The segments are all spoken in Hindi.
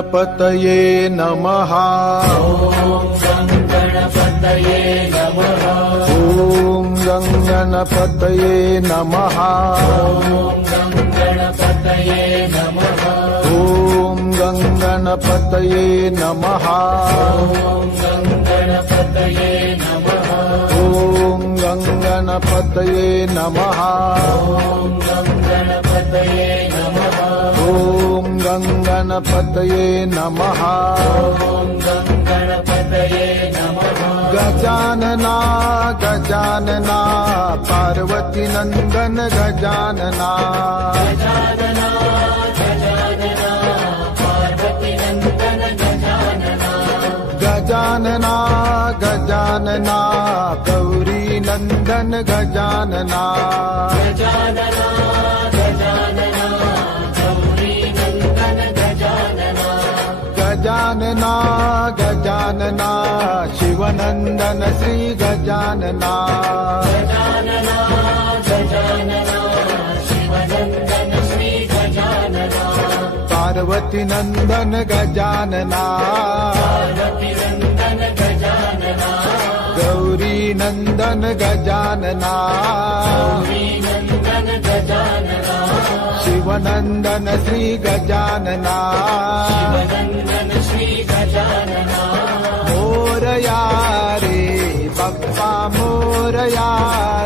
गणपतये नमः। ॐ गं गणपतये नमः। ॐ गं गणपतये नमः। ॐ गं गणपतये नमः। ॐ गं गणपतये नमः। गजानना गजानना पार्वती नंदन गजानना। गजानना गजानना गौरी नंदन गजानना। गजानना गजानना शिवनंदन श्री गजानना। पार्वती नंदन गजानना। गौरी नंदन गजानना। शिवनंदन श्री गजानना। मोरया रे बप्पा मोरया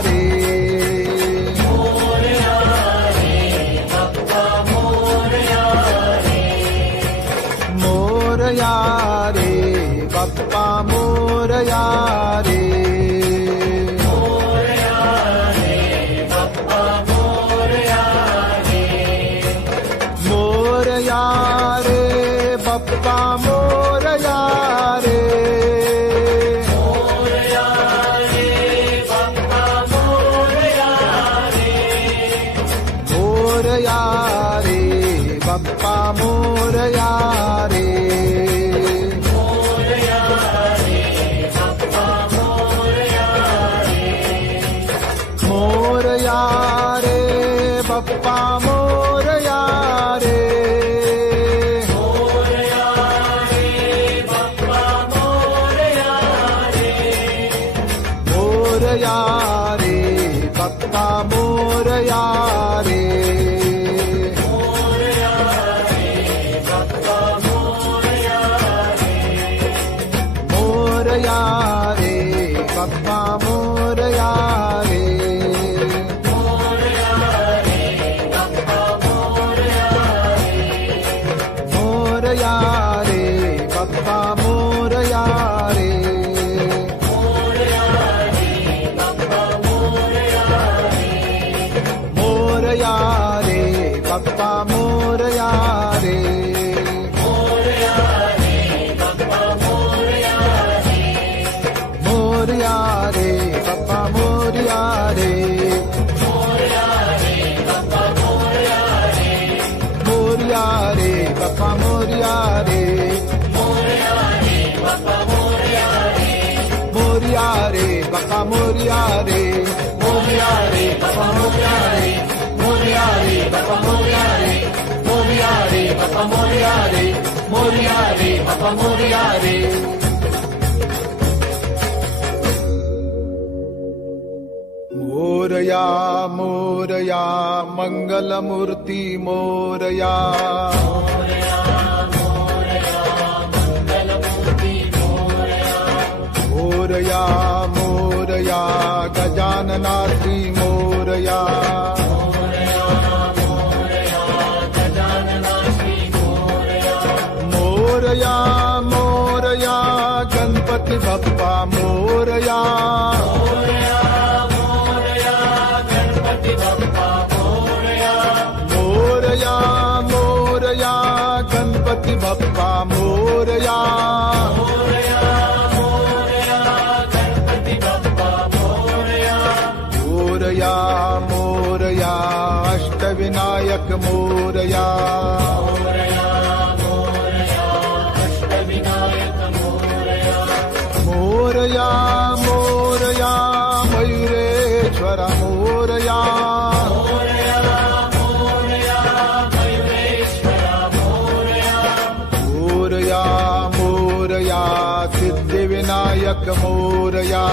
रे। मोरया रे बप्पा मोरया रे। मोरया रे बप्पा मोरया रे। मोरया रे बप्पा मोरया रे। मोरया रे बप्पा मोरया रे। मोरया रे बप्पा मोरया रे। मोरया रे बप्पा मोरया रे। मोरया रे बप्पा मोरया रे। मोरया रे बप्पा मोरया रे। मोरया रे बप्पा मोरया रे। मोरया रे बप्पा मोरया रे। मोरया रे बप्पा मोरया रे। मोरया रे बप्पा मोरया रे। मोरया रे बप्पा मोरया रे। मोरया रे बप्पा मोरया रे। मोरया रे बप्पा मोरया रे। मोरया मोरया मंगलमूर्ति मोरया। मोरया मोरया गजानना श्री मोरया। मोरया मोरया गणपति बप्पा मोरया। मोरया मोरया गणपति बप्पा मोरया। मोरया मोरया अष्टविनायक मोरया। मोरया मोरया मयूरेश्वर मोरया। विनायक मोरया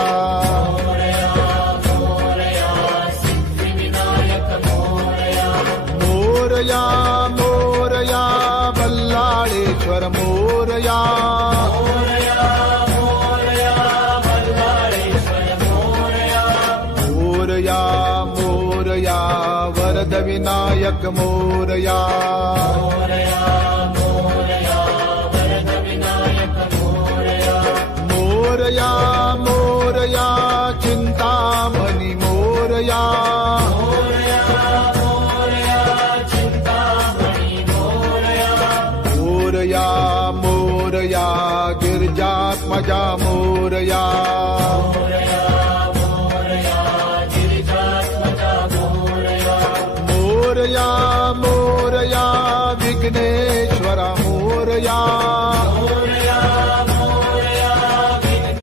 मोरया मोरया बल्लाळेश्वर मोरया मोरया मोरया वरद विनायक मोरया मोरया मोरया चिंतामणि मोरया मोरया मोरया गिरिजात्मजा मोरया मोरया मोरया विघ्नेश्वरा मोरया